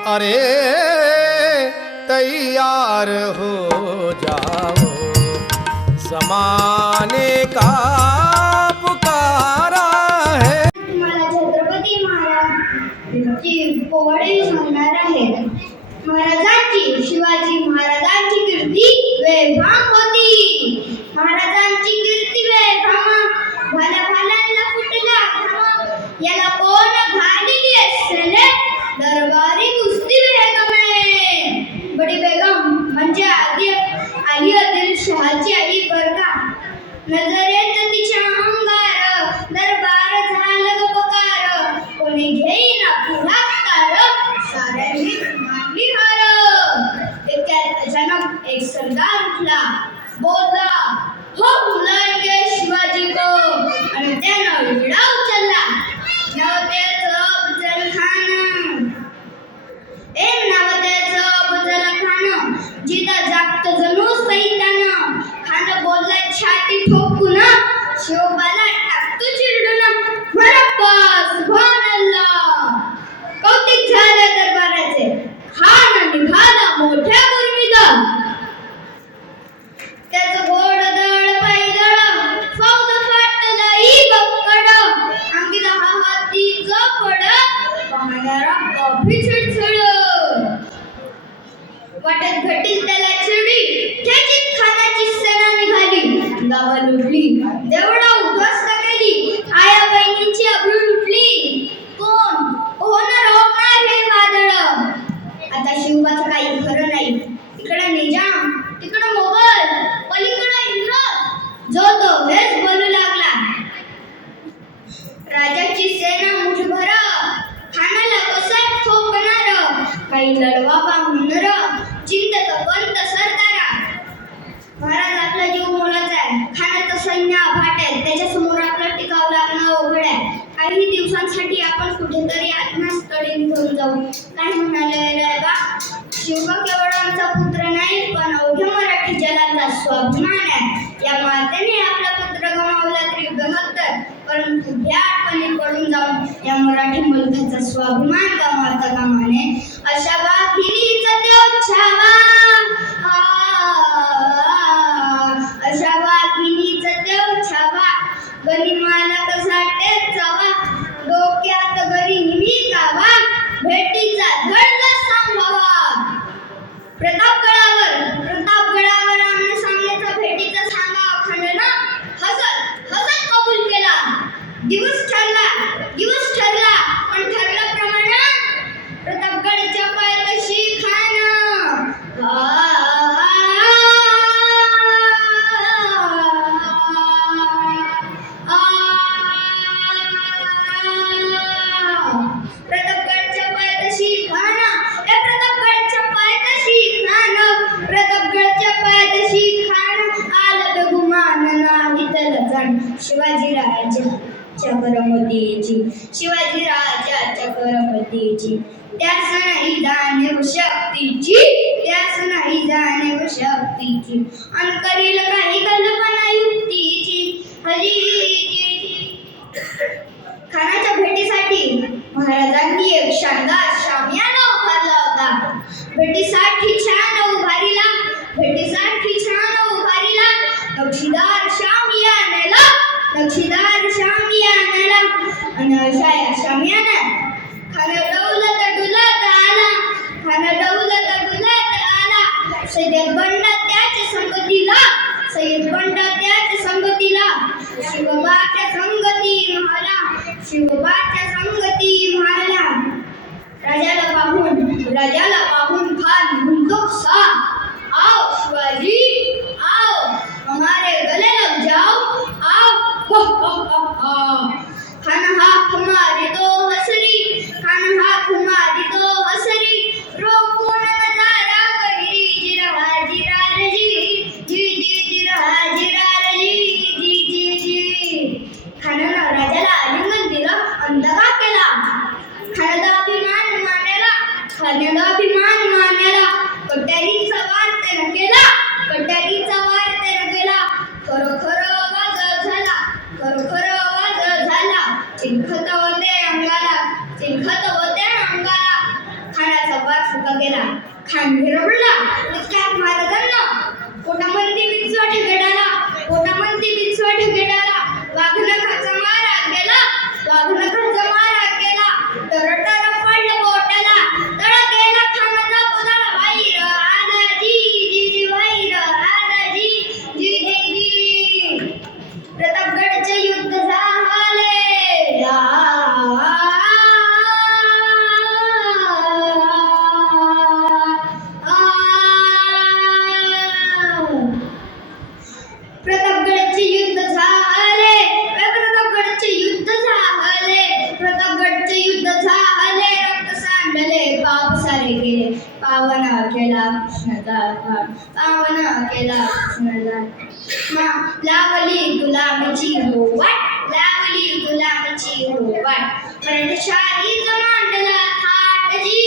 अरे तैयार हो जाओ, जमाने का पुकारा है। मला छत्रपती महाराजांची पोवाडे सांगणार आहेत. महाराजांची शिवाजी महाराजांची कीर्ती वेभाम होती. महाराजांची कीर्ती वेभाम, भल्या भल्यांना फुटला घाम. याला कोण घालिली असेल दरबारी कुस्ती बेगमे. बडी बेगम म्हणजे आली आदिलशहाची आई बरं का. नजरेत तिच्या अंगार दरबार झालं गपकार. कोणी घेईना पुढाकार, साऱ्यांनी मानली हार. इतक्यात अचानक एक सरदार उठला, बोलला हो बुलाएंगे शिवाजी को, आणि त्यानं विडा उचलला. नवतेचं अफजल खान, नवतेचं अफजल खान, जिथं जागत जणू सैतान. खान बोलला छाती ठोकून, शिवबाला टाकतो चिरडून. बरप्पा सुभानअल्लाह. कौतिक झालं दरबाराचे. खान निघाला मोठ्या उर्मिला. त्याचं गोड दळ पैदळ, फौज फाटलंही बक्कड. अंगीला हातीचं पड, पाहणारा कॉफी छिडछिड. वाटत घटील त्याला चिडी, त्याची खानाची सेना निघाली. गावा लुटली, देवडा उद्ध्वस्त केली. आया बहिणींची अब्रू लुटली. कोण रोखणार हे वादळ. आता शिवबाचं काही खरं नाही. इकडे निजाम, तिकडे मोगल, पलीकडे इंग्रज. जो तो हेच बोलू लागला. राजाची सेना मुठभर, खानाला कसं ठोकणार. काही लढवा म्हणणार, चिंतक पंत सरदारा. महाराज आपला जीव मोलाचा आहे. खानाचं सैन्य अफाट आहे. त्याच्यासमोर आपलं टिकावं लागणं अवघड आहे. काही दिवसांसाठी आपण कुठेतरी आत्मास्थळी निघून जाऊ. काय म्हणाले बा, शिवबा केवळ आमचा पुत्र नाही, पण अवघ्या मराठी जलाचा स्वाभिमान आहे. या मातेने आपला पुत्र गमावला तरी बहत्तर, परंतु भ्याटपणे पडून जाऊन या मराठी मुलखाचा स्वाभिमान गमावता कामा नये. अशा वाघिणीचा देव छावा, अशा वाघिणीचा देव छावा. गनिमाला कसा टेचावा, डोक्यात गरी विकावा. भेटीचा धड सांभावा. प्रतापगडावर आमने सामनेचा भेटीचा सांगावा. खानानं हसत कबूल केला. दिवस ठरला, पण ठरल्याप्रमाणे प्रतापगडच्या पायथ्याशी खान. शिवाजीराजाच्या करमतीची, त्यास नाही जाणीव शक्तीची, अन करील काही कल्पना युक्तीची. खानाच्या भेटीसाठी महाराजांनी एक शानदार शामियाना उभारला होता. भेटीसाठी छान उभारीला नक्षीदार शामियानाला. आणि अशा या शामियानात खान डौलत डुलत आला. सय्यद बंडा त्याच्या संगतीला. शिवबाच्या संगती म्हाला. राजाला पाहून खान म्हणतो सा, आओ शिवाजी आओ, हमारे गले लग जाओ आओ. खान हाथ मारी तो हसरी, रोकून नजारा करी. जिरहा जी. खानानं राजाला आलिंगन दिलं आणि दगा केला. खानाचा अभिमान मानाला. कट्यारीचा वार त्यानं केला. खरोखर आवाज झाला. चिंखत होते अंगाला. खानाचा केला. खान विरबडला इतक्यात महाराजांना पोटामध्ये विचवा ठेकेडाला, पोटामध्ये विचवा ठेकेडाला. वाघनखाचा मारा गेला, वाघनखाचा मारा गेला. तरटर पडलं बोटाला, तळ गेला खानाचा पोटाला. वाईर आला जी जी जी, वाईर आला जी जी जी जी. प्रतापगडचे युद्ध झाले. प्रतापगडचे युद्ध झाले, प्रतापगडचे युद्ध झाले, प्रतापगडचे युद्ध झाले. रक्त सांडले, पाप सारे गेले. पावन केला कृष्णाचा घाट, पावन केला कृष्णाचा घाट. लावली गुलामीची हो वाट, लावली गुलामीची हो वाट. मराठेशाहीचा मांडला थाट जी,